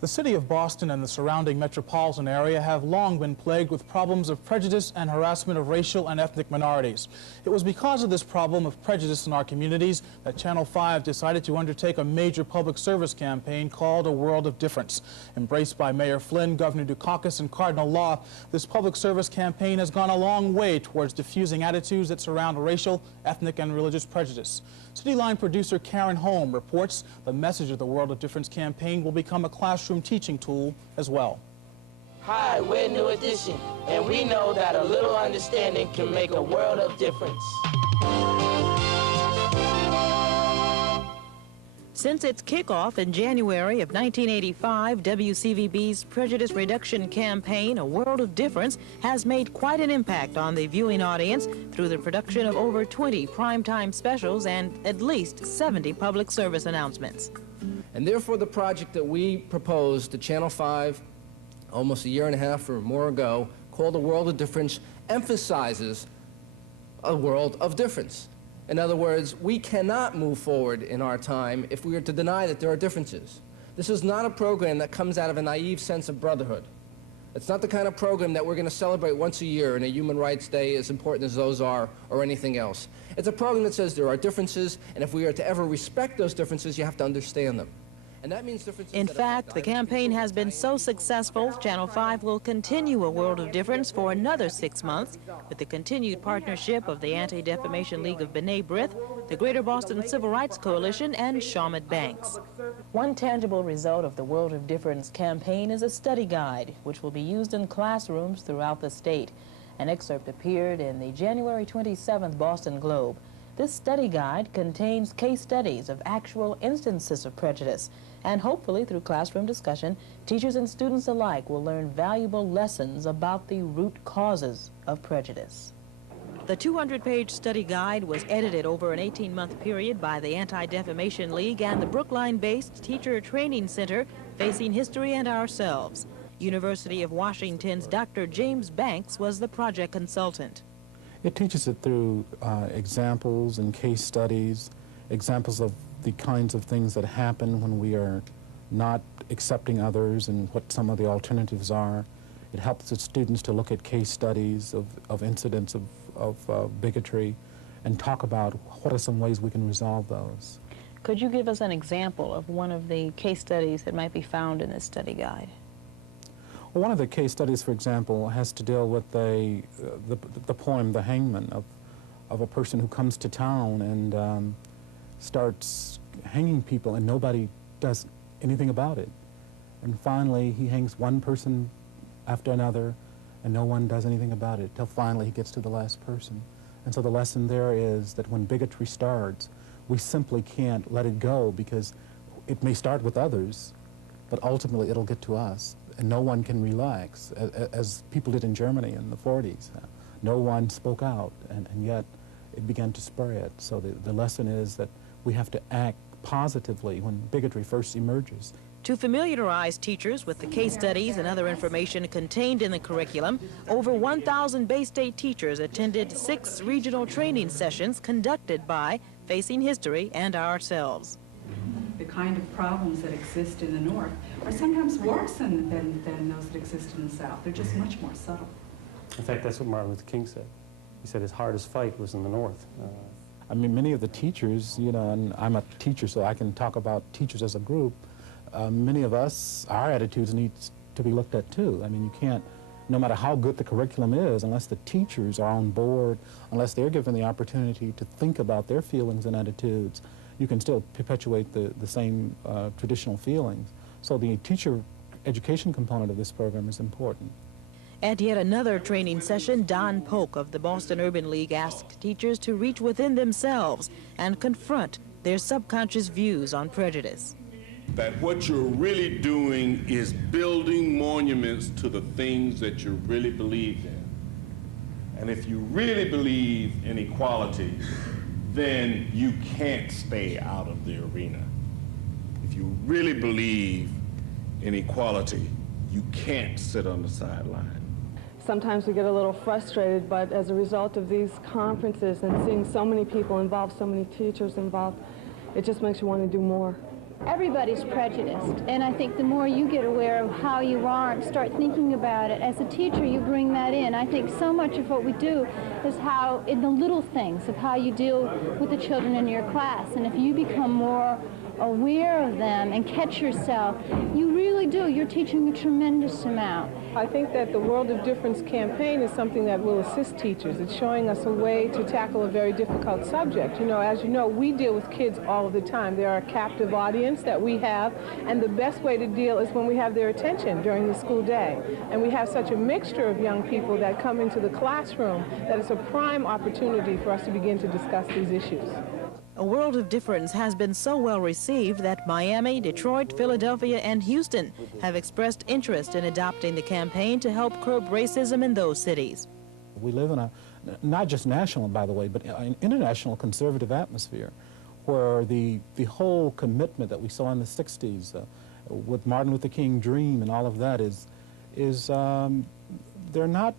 The city of Boston and the surrounding metropolitan area have long been plagued with problems of prejudice and harassment of racial and ethnic minorities. It was because of this problem of prejudice in our communities that Channel 5 decided to undertake a major public service campaign called A World of Difference. Embraced by Mayor Flynn, Governor Dukakis, and Cardinal Law, this public service campaign has gone a long way towards diffusing attitudes that surround racial, ethnic, and religious prejudice. Cityline producer Karen Holm reports the message of the World of Difference campaign will become a classroom teaching tool as well. Hi, we're New Edition, and we know that a little understanding can make a world of difference. Since its kickoff in January of 1985, WCVB's Prejudice Reduction Campaign, A World of Difference, has made quite an impact on the viewing audience through the production of over 20 primetime specials and at least 70 public service announcements. And therefore, the project that we proposed to Channel 5 almost a year and a half or more ago, called A World of Difference, emphasizes a world of difference. In other words, we cannot move forward in our time if we are to deny that there are differences. This is not a program that comes out of a naive sense of brotherhood. It's not the kind of program that we're going to celebrate once a year in a Human Rights Day as important as those are, or anything else. It's a program that says there are differences, and if we are to ever respect those differences, you have to understand them. And that means differences. In fact, the campaign has been so successful, Channel 5 will continue A World of Difference for another 6 months with the continued partnership of the Anti-Defamation League of B'nai B'rith, the Greater Boston Civil Rights Coalition, and Shawmut Banks. One tangible result of the World of Difference campaign is a study guide, which will be used in classrooms throughout the state. An excerpt appeared in the January 27th Boston Globe. This study guide contains case studies of actual instances of prejudice, and hopefully through classroom discussion, teachers and students alike will learn valuable lessons about the root causes of prejudice. The 200-page study guide was edited over an 18-month period by the Anti-Defamation League and the Brookline-based Teacher Training Center, Facing History and Ourselves. University of Washington's Dr. James Banks was the project consultant. It teaches it through examples and case studies, examples of the kinds of things that happen when we are not accepting others and what some of the alternatives are. It helps the students to look at case studies of incidents of bigotry and talk about what are some ways we can resolve those. Could you give us an example of one of the case studies that might be found in this study guide? Well, one of the case studies, for example, has to deal with the poem The Hangman, of a person who comes to town and starts hanging people and nobody does anything about it. And finally he hangs one person after another and no one does anything about it till finally he gets to the last person. And so the lesson there is that when bigotry starts, we simply can't let it go because it may start with others, but ultimately it'll get to us. And no one can relax, as people did in Germany in the 40s. No one spoke out, and yet it began to spread. So the lesson is that we have to act positively when bigotry first emerges. To familiarize teachers with the case studies and other information contained in the curriculum, over 1,000 Bay State teachers attended 6 regional training sessions conducted by Facing History and Ourselves. The kind of problems that exist in the North are sometimes worse than those that exist in the South. They're just much more subtle. In fact, that's what Martin Luther King said. He said his hardest fight was in the North. I mean, many of the teachers, you know, and I'm a teacher, so I can talk about teachers as a group. Many of us, our attitudes need to be looked at too. I mean, you can't, no matter how good the curriculum is, unless the teachers are on board, unless they're given the opportunity to think about their feelings and attitudes, you can still perpetuate the same traditional feelings. So the teacher education component of this program is important. At yet another training session, Don Polk of the Boston Urban League asked teachers to reach within themselves and confront their subconscious views on prejudice. That what you're really doing is building monuments to the things that you really believe in. And if you really believe in equality, then you can't stay out of the arena. If you really believe in equality, you can't sit on the sideline. Sometimes we get a little frustrated, but as a result of these conferences and seeing so many people involved, so many teachers involved, it just makes you want to do more. everybody's prejudiced, and I think the more you get aware of how you are and start thinking about it, as a teacher you bring that in. I think so much of what we do is how, in the little things of how you deal with the children in your class, and if you become more aware of them and catch yourself, you really do. You're teaching a tremendous amount. I think that the World of Difference campaign is something that will assist teachers. It's showing us a way to tackle a very difficult subject. You know, as you know, we deal with kids all of the time. They're a captive audience that we have, and the best way to deal is when we have their attention during the school day. And we have such a mixture of young people that come into the classroom that it's a prime opportunity for us to begin to discuss these issues. A World of Difference has been so well received that Miami, Detroit, Philadelphia, and Houston have expressed interest in adopting the campaign to help curb racism in those cities. We live in a, not just national, by the way, but an international conservative atmosphere where the whole commitment that we saw in the 60s with Martin Luther King dream and all of that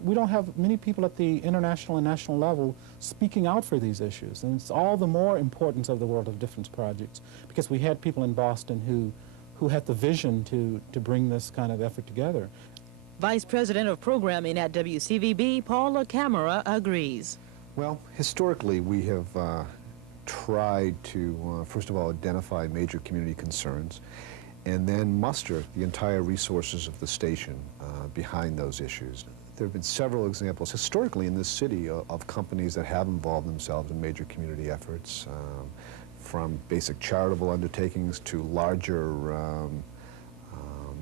we don't have many people at the international and national level speaking out for these issues. And it's all the more importance of the World of Difference projects, because we had people in Boston who had the vision to bring this kind of effort together. Vice President of Programming at WCVB, Paula Camara, agrees. Well, historically, we have tried to, first of all, identify major community concerns and then muster the entire resources of the station behind those issues. There have been several examples historically in this city of companies that have involved themselves in major community efforts, from basic charitable undertakings to larger,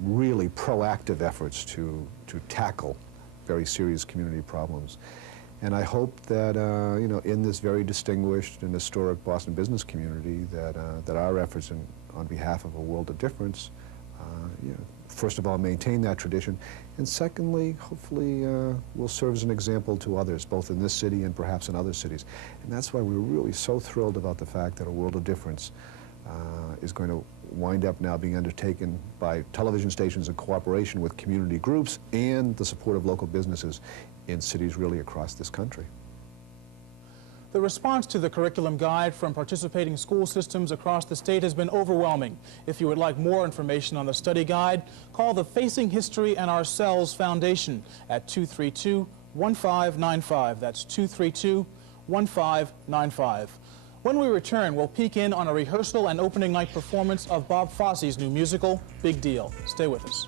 really proactive efforts to tackle very serious community problems. And I hope that, you know, in this very distinguished and historic Boston business community, that our efforts on behalf of a World of Difference, you know, first of all, maintain that tradition, and secondly, hopefully, will serve as an example to others, both in this city and perhaps in other cities. And that's why we're really so thrilled about the fact that a World of Difference is going to wind up now being undertaken by television stations in cooperation with community groups and the support of local businesses in cities really across this country. The response to the curriculum guide from participating school systems across the state has been overwhelming. If you would like more information on the study guide, call the Facing History and Ourselves Foundation at 232-1595. That's 232-1595. When we return, we'll peek in on a rehearsal and opening night performance of Bob Fosse's new musical, Big Deal. Stay with us.